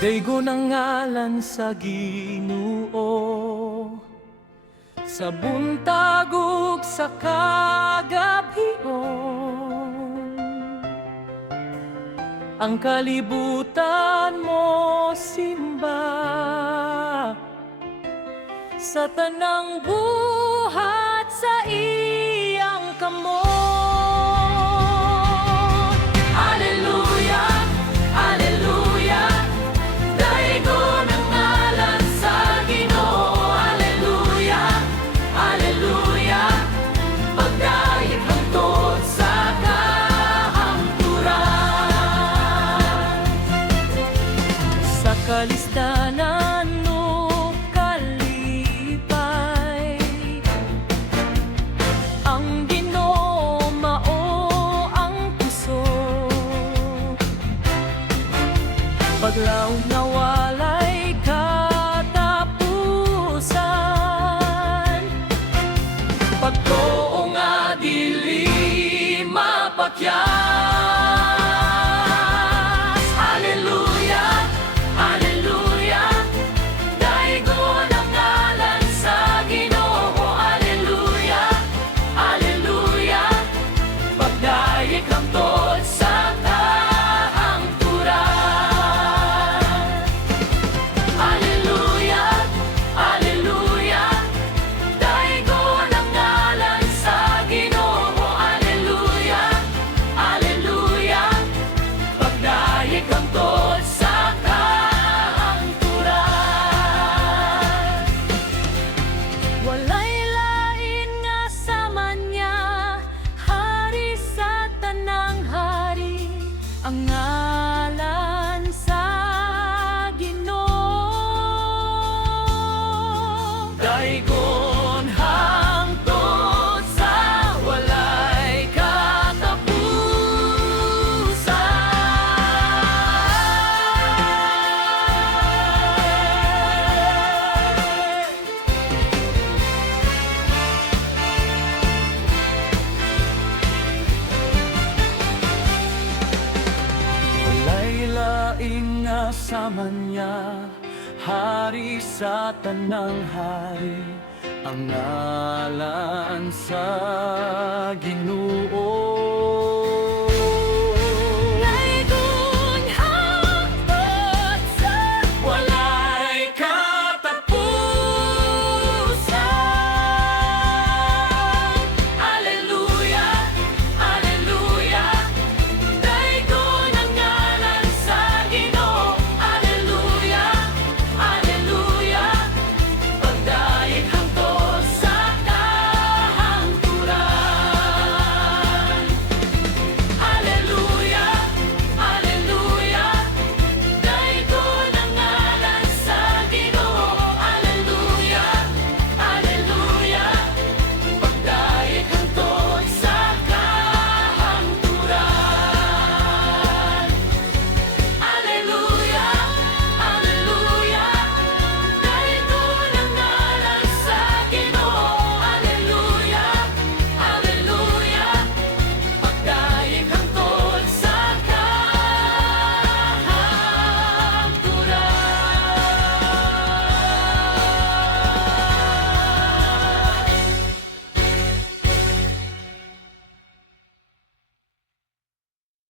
Daygo ng ngalan sa Ginoo, sa buntag ug sa kagabhion. Ang kalibutan mo simba, sa tanang buhat sa iyang kamot. Kalistanan no kalipay, ang Ginoo mao ang puso. Paglaw na walay katapusan, pagtuo nga dili mapakyan. Ang ngalan sa Ginoo, daygon hangtod sa walay katapusan. Lain nga sama niya, hari sa tanang hari, ang ngalan sa Ginoo.